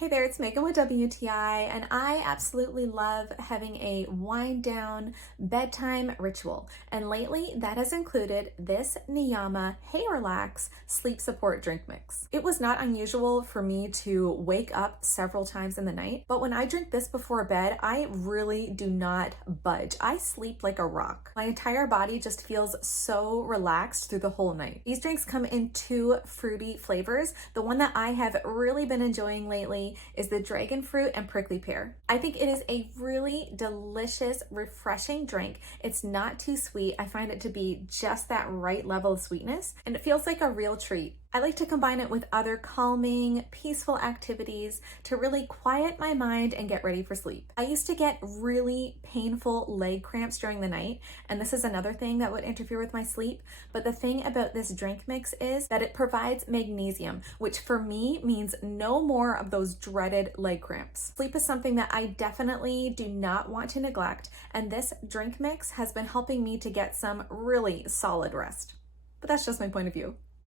Hey there, it's Megan with WTI, and I absolutely love having a wind down bedtime ritual. And lately, that has included this NIYAMA Hey Relax Sleep Support Drink Mix. It was not unusual for me to wake up several times in the night, but when I drink this before bed, I really do not budge. I sleep like a rock. My entire body just feels so relaxed through the whole night. These drinks come in two fruity flavors. The one that I have really been enjoying lately is the dragon fruit and prickly pear. I think it is a really delicious, refreshing drink. It's not too sweet. I find it to be just that right level of sweetness, and it feels like a real treat. I like to combine it with other calming, peaceful activities to really quiet my mind and get ready for sleep. I used to get really painful leg cramps during the night, and this is another thing that would interfere with my sleep. But the thing about this drink mix is that it provides magnesium, which for me means no more of those dreaded leg cramps. Sleep is something that I definitely do not want to neglect, and this drink mix has been helping me to get some really solid rest. But that's just my point of view.